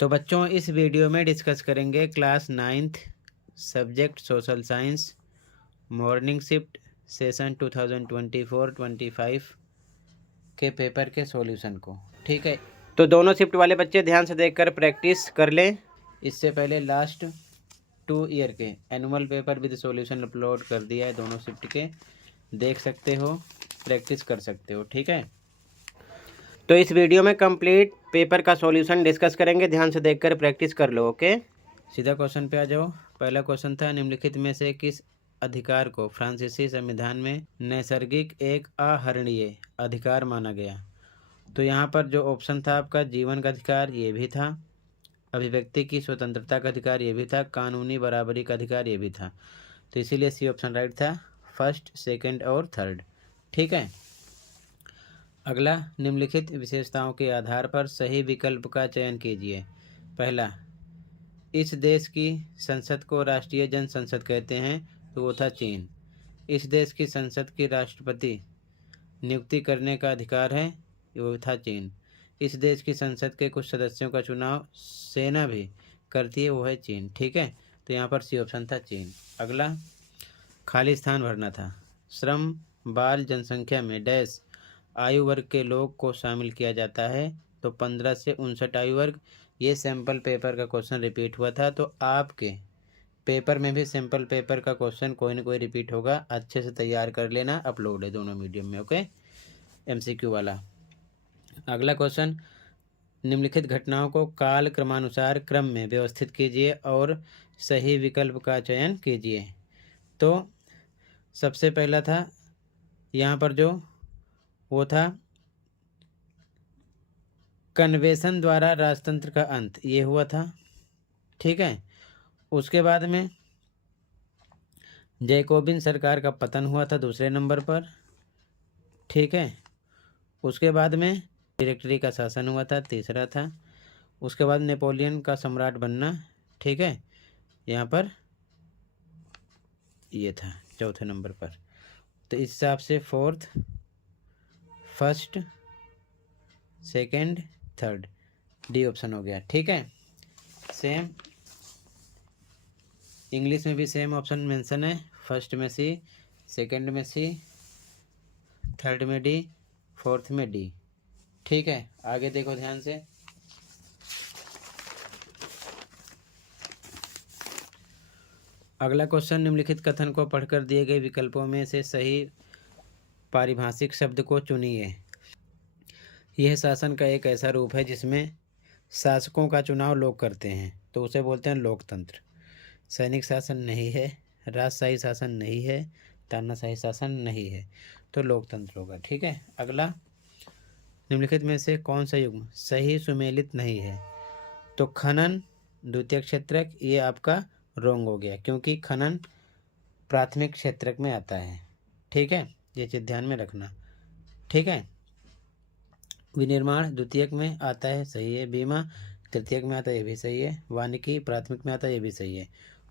तो बच्चों इस वीडियो में डिस्कस करेंगे class 9th subject social science morning shift session 2024-25 के पेपर के सॉल्यूशन को। ठीक है, तो दोनों शिफ्ट वाले बच्चे ध्यान से देखकर प्रैक्टिस कर लें। इससे पहले लास्ट 2 ईयर के annual paper with solution upload कर दिया है, दोनों शिफ्ट के देख सकते हो, प्रैक्टिस कर सकते हो। ठीक है, तो इस वीडियो में कंप्लीट पेपर का सॉल्यूशन डिस्कस करेंगे, ध्यान से देखकर प्रैक्टिस कर लो। ओके, सीधा क्वेश्चन पे आ जाओ। पहला क्वेश्चन था, निम्नलिखित में से किस अधिकार को फ्रांसीसी संविधान में नैसर्गिक एक आहरणीय अधिकार माना गया? तो यहाँ पर जो ऑप्शन था आपका, जीवन का अधिकार ये भी था, अभिव्यक्ति की स्वतंत्रता का अधिकार ये भी था, कानूनी बराबरी का अधिकार ये भी था। तो इसीलिए सी ऑप्शन राइट था, फर्स्ट, सेकंड और थर्ड। ठीक है, अगला, निम्नलिखित विशेषताओं के आधार पर सही विकल्प का चयन कीजिए। पहला, इस देश की संसद को राष्ट्रीय जन संसद कहते हैं, तो वो था चीन। इस देश की संसद की राष्ट्रपति नियुक्ति करने का अधिकार है, वो था चीन। इस देश की संसद के कुछ सदस्यों का चुनाव सेना भी करती है, वो है चीन। ठीक है, तो यहाँ पर सी ऑप्शन था चीन। अगला, खाली स्थान भरना था। श्रम बाल जनसंख्या में डैश आयु वर्ग के लोग को शामिल किया जाता है, तो 15 से 59 आयु वर्ग। ये सैम्पल पेपर का क्वेश्चन रिपीट हुआ था, तो आपके पेपर में भी सैम्पल पेपर का क्वेश्चन कोई ना कोई रिपीट होगा, अच्छे से तैयार कर लेना, अपलोड है दोनों मीडियम में। ओके, एमसीक्यू वाला। अगला क्वेश्चन, निम्नलिखित घटनाओं को काल क्रमानुसार क्रम में व्यवस्थित कीजिए और सही विकल्प का चयन कीजिए। तो सबसे पहला था यहाँ पर जो वो था कन्वेंशन द्वारा राजतंत्र का अंत, ये हुआ था। ठीक है, उसके बाद में जैकोबिन सरकार का पतन हुआ था दूसरे नंबर पर। ठीक है, उसके बाद में डायरेक्टरी का शासन हुआ था, तीसरा था। उसके बाद नेपोलियन का सम्राट बनना। ठीक है, यहाँ पर ये था चौथे नंबर पर। तो इस हिसाब से fourth, first, second, third, D option हो गया। ठीक है, सेम इंग्लिश में भी सेम ऑप्शन मेंशन है, फर्स्ट में सी, सेकंड में सी, थर्ड में डी, फोर्थ में डी। ठीक है, आगे देखो ध्यान से। अगला क्वेश्चन, निम्नलिखित कथन को पढ़कर दिए गए विकल्पों में से सही पारिभाषिक शब्द को चुनिए। यह शासन का एक ऐसा रूप है जिसमें शासकों का चुनाव लोग करते हैं, तो उसे बोलते हैं लोकतंत्र। सैनिक शासन नहीं है, राजशाही शासन नहीं है, तानाशाही शासन नहीं है, तो लोकतंत्र होगा। ठीक है, अगला, निम्नलिखित में से कौन सा युग्म सही सुमेलित नहीं है? तो खनन, द्वितीय क्षेत्रक, ये आपका रोंग हो गया, क्योंकि खनन प्राथमिक क्षेत्रक में आता है। ठीक है, ये चीज़ ध्यान में रखना। ठीक है, विनिर्माण द्वितीयक में आता है, सही है। बीमा तृतीयक में आता है, ये भी सही है। वानिकी प्राथमिक में आता है, ये भी सही है।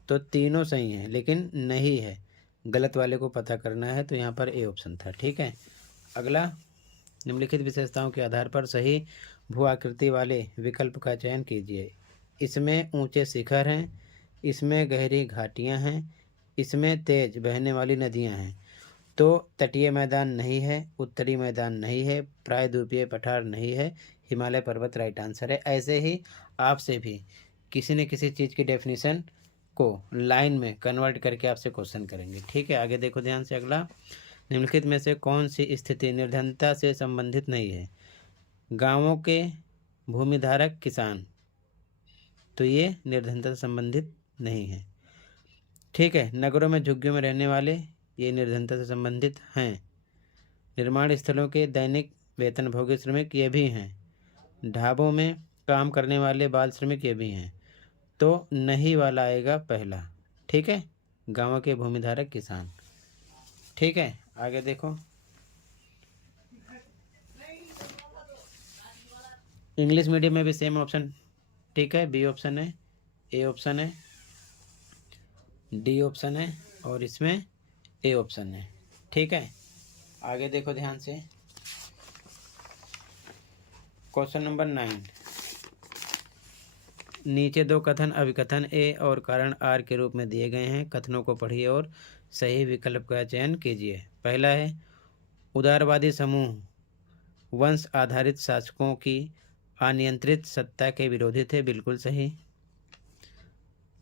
तो तीनों सही हैं, लेकिन नहीं है, गलत वाले को पता करना है, तो यहाँ पर ए ऑप्शन था। ठीक है, अगला, निम्नलिखित विशेषताओं के आधार पर सही भू आकृति वाले विकल्प का चयन कीजिए। इसमें ऊंचे शिखर हैं, इसमें गहरी घाटियां हैं, इसमें तेज बहने वाली नदियां हैं। तो तटीय मैदान नहीं है, उत्तरी मैदान नहीं है, प्रायद्वीपीय पठार नहीं है, हिमालय पर्वत राइट आंसर है। ऐसे ही आपसे भी किसी न किसी चीज़ की डेफिनेशन को लाइन में कन्वर्ट करके आपसे क्वेश्चन करेंगे। ठीक है, आगे देखो ध्यान से। अगला, निम्नलिखित में से कौन सी स्थिति निर्धनता से संबंधित नहीं है? गांवों के भूमिधारक किसान, तो ये निर्धनता से संबंधित नहीं है। ठीक है, नगरों में झुग्गियों में रहने वाले, ये निर्धनता से संबंधित हैं। निर्माण स्थलों के दैनिक वेतनभोगी श्रमिक, ये भी हैं। ढाबों में काम करने वाले बाल श्रमिक, ये भी हैं। तो नहीं वाला आएगा पहला। ठीक है, गांवों के भूमिधारक किसान। ठीक है, आगे देखो। इंग्लिश मीडियम में भी सेम ऑप्शन। ठीक है, बी ऑप्शन है, ए ऑप्शन है, डी ऑप्शन है, और इसमें ए ऑप्शन है। ठीक है, आगे देखो ध्यान से। क्वेश्चन नंबर 9, नीचे दो कथन अभिकथन ए और कारण आर के रूप में दिए गए हैं। कथनों को पढ़िए और सही विकल्प का चयन कीजिए। पहला है उदारवादी समूह वंश आधारित शासकों की अनियंत्रित सत्ता के विरोधी थे। बिल्कुल सही।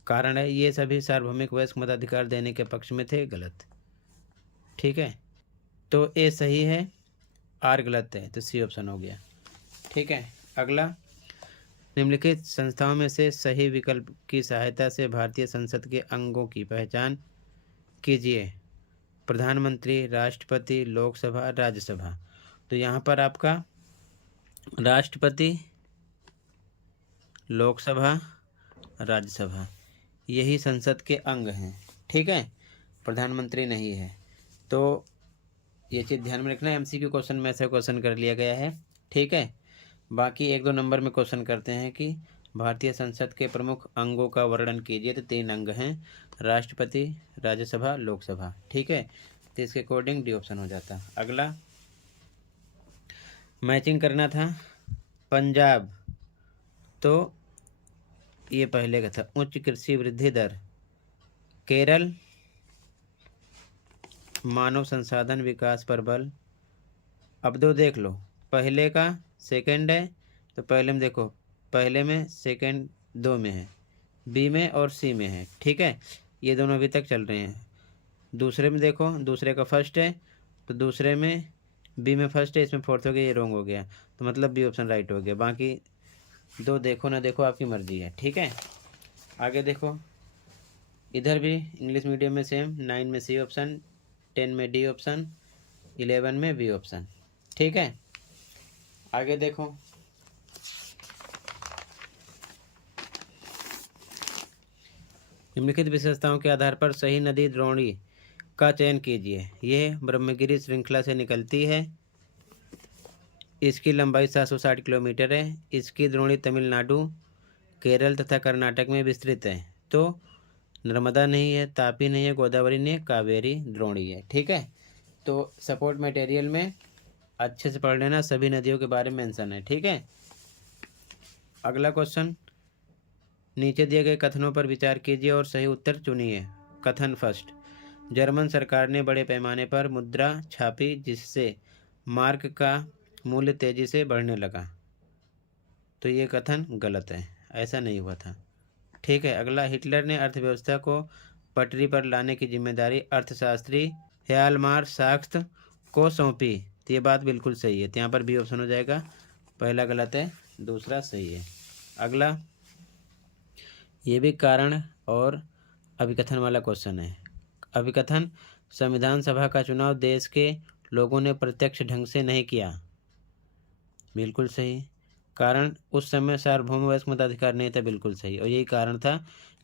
कारण है ये सभी सार्वभौमिक वयस्क मताधिकार देने के पक्ष में थे। गलत। ठीक है, तो ए सही है, आर गलत है, तो सी ऑप्शन हो गया। ठीक है, अगला निम्नलिखित संस्थाओं में से सही विकल्प की सहायता से भारतीय संसद के अंगों की पहचान कीजिए। प्रधानमंत्री, राष्ट्रपति, लोकसभा, राज्यसभा। तो यहाँ पर आपका राष्ट्रपति, लोकसभा, राज्यसभा यही संसद के अंग हैं। ठीक है, प्रधानमंत्री नहीं है। तो ये चीज़ ध्यान में रखना। एमसीक्यू क्वेश्चन में ऐसा क्वेश्चन कर लिया गया है। ठीक है, बाकी 1-2 नंबर में क्वेश्चन करते हैं कि भारतीय संसद के प्रमुख अंगों का वर्णन कीजिए। तो 3 अंग हैं, राष्ट्रपति, राज्यसभा, लोकसभा। ठीक है, तो इसके अकॉर्डिंग डी ऑप्शन हो जाता। अगला मैचिंग करना था। पंजाब, तो ये पहले का था उच्च कृषि वृद्धि दर। केरल, मानव संसाधन विकास पर बल। अब दो देख लो, पहले का सेकंड है, तो पहले में देखो, पहले में सेकंड 2 में है, बी में और सी में है। ठीक है, ये दोनों अभी तक चल रहे हैं। दूसरे में देखो, दूसरे का फर्स्ट है, तो दूसरे में बी में फर्स्ट है, इसमें फोर्थ हो गया, ये रॉन्ग हो गया, तो मतलब बी ऑप्शन राइट हो गया। बाकी दो देखो ना देखो आपकी मर्जी है। ठीक है, आगे देखो, इधर भी इंग्लिश मीडियम में सेम, 9 में सी ऑप्शन, 10 में डी ऑप्शन, 11 में बी ऑप्शन। ठीक है, आगे देखो, निम्नलिखित विशेषताओं के आधार पर सही नदी द्रोणी का चयन कीजिए। यह ब्रह्मगिरी श्रृंखला से निकलती है। इसकी लंबाई 760 किलोमीटर है। इसकी द्रोणी तमिलनाडु, केरल तथा कर्नाटक में विस्तृत है। तो नर्मदा नहीं है, तापी नहीं है, गोदावरी नहीं है, कावेरी द्रोणी है। ठीक है, तो सपोर्ट मटेरियल में अच्छे से पढ़ लेना, सभी नदियों के बारे में मेंशन है। ठीक है, अगला क्वेश्चन, नीचे दिए गए कथनों पर विचार कीजिए और सही उत्तर चुनिए। कथन फर्स्ट, जर्मन सरकार ने बड़े पैमाने पर मुद्रा छापी जिससे मार्क का मूल्य तेजी से बढ़ने लगा। तो ये कथन गलत है, ऐसा नहीं हुआ था। ठीक है, अगला, हिटलर ने अर्थव्यवस्था को पटरी पर लाने की जिम्मेदारी अर्थशास्त्री ह्यालमार साख्त को सौंपी। तो ये बात बिल्कुल सही है, तो यहाँ पर बी ऑप्शन हो जाएगा। पहला गलत है, दूसरा सही है। अगला, ये भी कारण और अभिकथन वाला क्वेश्चन है। अभिकथन, संविधान सभा का चुनाव देश के लोगों ने प्रत्यक्ष ढंग से नहीं किया। बिल्कुल सही। कारण, उस समय सार्वभौम वयस्क मताधिकार नहीं था। बिल्कुल सही, और यही कारण था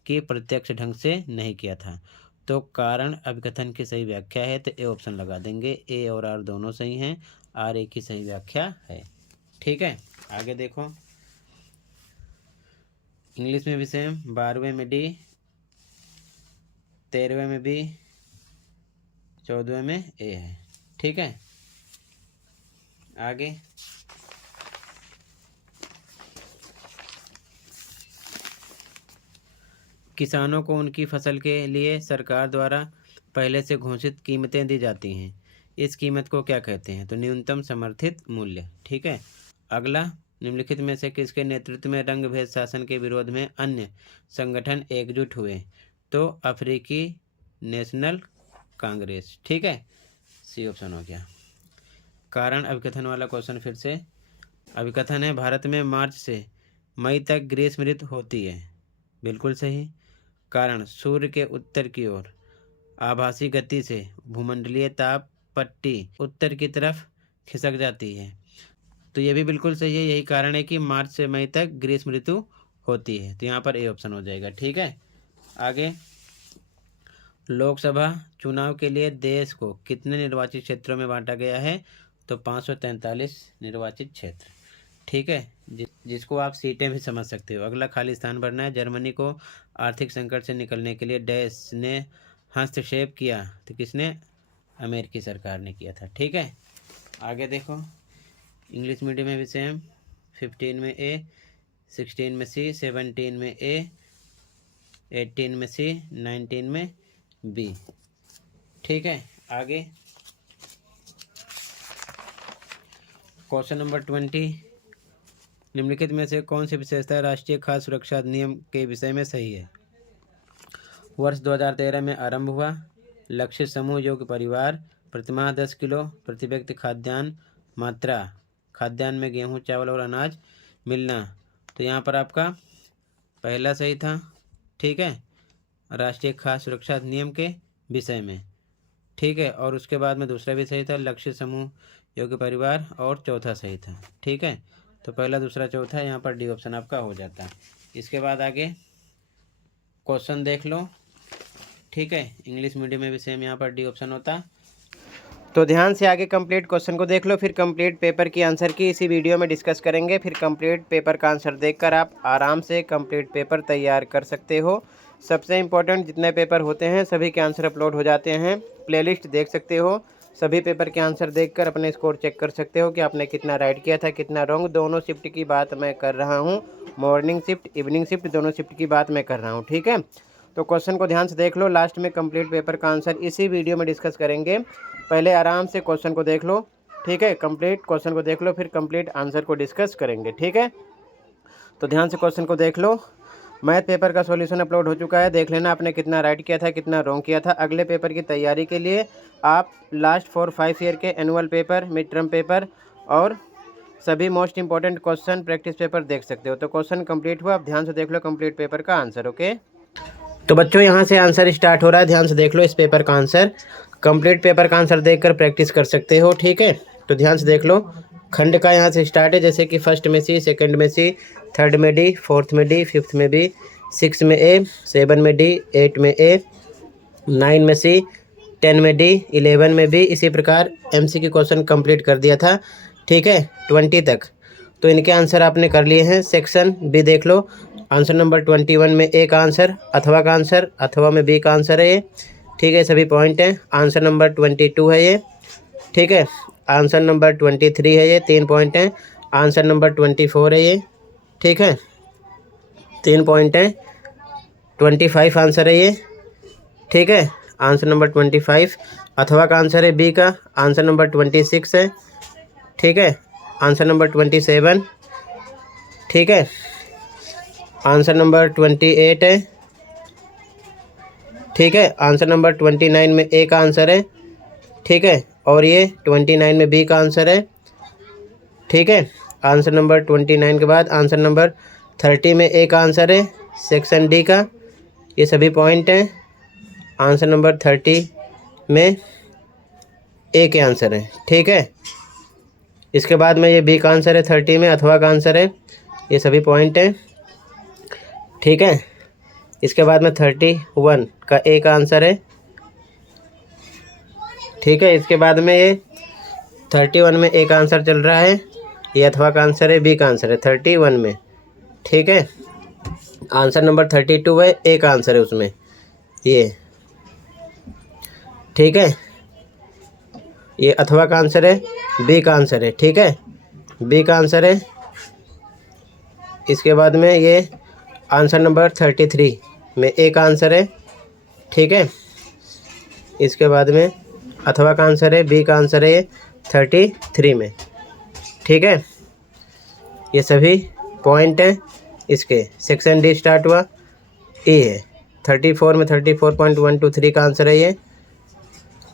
कि प्रत्यक्ष ढंग से नहीं किया था। तो कारण अभिकथन की सही व्याख्या है, तो ए ऑप्शन लगा देंगे। ए और आर दोनों सही हैं, आर ए की सही व्याख्या है। ठीक है, आगे देखो, इंग्लिश में भी सेम, 12वें में डी, 13वें में बी, 14वें में ए है। ठीक है, आगे किसानों को उनकी फसल के लिए सरकार द्वारा पहले से घोषित कीमतें दी जाती हैं। इस कीमत को क्या कहते हैं? तो न्यूनतम समर्थित मूल्य। ठीक है, अगला, निम्नलिखित में से किसके नेतृत्व में रंग भेद शासन के विरोध में अन्य संगठन एकजुट हुए? तो अफ्रीकी नेशनल कांग्रेस। ठीक है, सी ऑप्शन हो गया। कारण अभिकथन वाला क्वेश्चन फिर से, अभिकथन है भारत में मार्च से मई तक ग्रीष्म ऋतु होती है। बिल्कुल सही। कारण, सूर्य के उत्तर की ओर आभासी गति से भूमंडलीय ताप पट्टी उत्तर की तरफ खिसक जाती है। तो ये भी बिल्कुल सही है, यही कारण है कि मार्च से मई तक ग्रीष्म ऋतु होती है। तो यहाँ पर ए ऑप्शन हो जाएगा। ठीक है, आगे, लोकसभा चुनाव के लिए देश को कितने निर्वाचित क्षेत्रों में बांटा गया है? तो 543 निर्वाचित क्षेत्र। ठीक है, जिसको आप सीटें भी समझ सकते हो। अगला, खाली स्थान भरना है। जर्मनी को आर्थिक संकट से निकलने के लिए डैश ने हस्तक्षेप किया। तो किसने? अमेरिकी सरकार ने किया था। ठीक है, आगे देखो, इंग्लिश मीडियम में भी सेम, 15 में ए, 16 में सी, 17 में ए, 18 में सी, 19 में बी। ठीक है, आगे क्वेश्चन नंबर 20, निम्नलिखित में से कौन सी विशेषता राष्ट्रीय खाद्य सुरक्षा अधिनियम के विषय में सही है? वर्ष 2013 में आरंभ हुआ। लक्षित समूह योग्य परिवार, प्रतिमाह 10 किलो प्रति व्यक्ति खाद्यान्न मात्रा, खाद्यान्न में गेहूं, चावल और अनाज मिलना। तो यहाँ पर आपका पहला सही था। ठीक है, राष्ट्रीय खाद्य सुरक्षा अधिनियम के विषय में। ठीक है, और उसके बाद में दूसरा भी सही था, लक्षित समूह योग्य परिवार, और चौथा सही था। ठीक है, तो पहला, दूसरा, चौथा, यहाँ पर डी ऑप्शन आपका हो जाता है। इसके बाद आगे क्वेश्चन देख लो। ठीक है, इंग्लिश मीडियम में भी सेम यहाँ पर डी ऑप्शन होता। तो ध्यान से आगे कंप्लीट क्वेश्चन को देख लो, फिर कंप्लीट पेपर की आंसर की इसी वीडियो में डिस्कस करेंगे। फिर कंप्लीट पेपर का आंसर देखकर आप आराम से कंप्लीट पेपर तैयार कर सकते हो। सबसे इम्पोर्टेंट जितने पेपर होते हैं सभी के आंसर अपलोड हो जाते हैं, प्लेलिस्ट देख सकते हो। सभी पेपर के आंसर देखकर अपने स्कोर चेक कर सकते हो कि आपने कितना राइट किया था, कितना रॉन्ग। दोनों शिफ्ट की बात मैं कर रहा हूँ, मॉर्निंग शिफ्ट, इवनिंग शिफ्ट, दोनों शिफ्ट की बात मैं कर रहा हूँ। ठीक है, तो क्वेश्चन को ध्यान से देख लो, लास्ट में कंप्लीट पेपर का आंसर इसी वीडियो में डिस्कस करेंगे। पहले आराम से क्वेश्चन को देख लो। ठीक है, कंप्लीट क्वेश्चन को देख लो, फिर कंप्लीट आंसर को डिस्कस करेंगे। ठीक है, तो ध्यान से क्वेश्चन को देख लो। मैथ पेपर का सॉल्यूशन अपलोड हो चुका है, देख लेना आपने कितना राइट किया था, कितना रॉन्ग किया था। अगले पेपर की तैयारी के लिए आप लास्ट 4-5 ईयर के annual paper, mid term paper और सभी most important question practice paper देख सकते हो। तो क्वेश्चन कंप्लीट हुआ, अब ध्यान से देख लो कंप्लीट पेपर का आंसर। ओके, तो बच्चों यहाँ से आंसर स्टार्ट हो रहा है, ध्यान से देख लो इस पेपर का आंसर। कंप्लीट पेपर का आंसर देखकर प्रैक्टिस कर सकते हो। ठीक है, तो ध्यान से देख लो, खंड का यहाँ से स्टार्ट है, जैसे कि फर्स्ट में सी, सेकंड में सी, थर्ड में डी, फोर्थ में डी, फिफ्थ में बी, 6 में ए, 7 में डी, 8 में ए, 9 में सी, 10 में डी, 11 में बी। इसी प्रकार एमसीक्यू क्वेश्चन कंप्लीट कर दिया था। ठीक है, 20 तक तो इनके आंसर आपने कर लिए हैं। सेक्शन बी देख लो, आंसर नंबर 21 में ए का आंसर, अथवा का आंसर, अथवा में बी का आंसर है ये। ठीक है, सभी पॉइंट हैं। आंसर नंबर 22 है ये। ठीक है, आंसर नंबर 23 है ये, 3 पॉइंट हैं। आंसर नंबर 24 है ये। ठीक है, 3 पॉइंट हैं। 25 आंसर है ये। ठीक है, आंसर नंबर 25 अथवा का आंसर है बी का। आंसर नंबर 26 है। ठीक है, आंसर नंबर 27। ठीक है, आंसर नंबर 28 है। ठीक है, आंसर नंबर 29 में ए का आंसर है। ठीक है, और ये 29 में बी का आंसर है। ठीक है, आंसर नंबर 29 के बाद आंसर नंबर 30 में ए का आंसर है, सेक्शन डी का। ये सभी पॉइंट हैं। आंसर नंबर 30 में ए के आंसर है। ठीक है, इसके बाद में ये बी का आंसर है, 30 में अथवा का आंसर है। ये सभी पॉइंट हैं। ठीक है, इसके बाद में 31 का ए का आंसर है। ठीक है, इसके बाद में ये 31 में ए का आंसर चल रहा है, ये अथवा का आंसर है, बी का आंसर है 31 में। ठीक है, आंसर नंबर 32 है, ए का आंसर है उसमें ये। ठीक है, ये अथवा का आंसर है, बी का आंसर है। ठीक है, बी का आंसर है। इसके बाद में ये आंसर नंबर 33 में ए का आंसर है। ठीक है, इसके बाद में अथवा का आंसर है, बी का आंसर है 33 में। ठीक है, ये सभी पॉइंट हैं इसके। सेक्शन डी स्टार्ट हुआ, ए है 34 में 34.123 का आंसर है ये।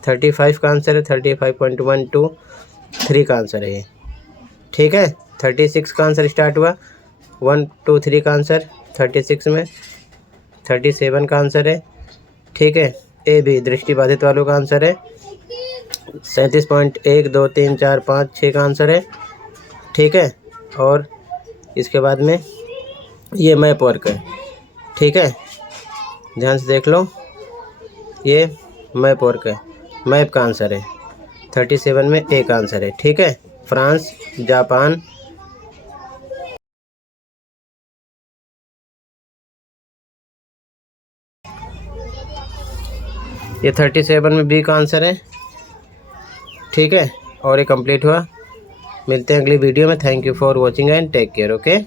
35 का आंसर है, 35.123 का आंसर है ये। ठीक है, 36 का आंसर स्टार्ट हुआ, 1 2 3 का आंसर 36 में। 37 का आंसर है। ठीक है, ए बी दृष्टिबाधित वालों का आंसर है। 37.1 2 3 4 5 6 का आंसर है। ठीक है, और इसके बाद में ये मैप वर्क है। ठीक है, ध्यान से देख लो, ये मैप वर्क है, मैप का आंसर है। 37 में ए का आंसर है। ठीक है, फ्रांस, जापान, ये 37 में बी का आंसर है। ठीक है, और ये कंप्लीट हुआ। मिलते हैं अगली वीडियो में। Thank you for watching and take care. Okay.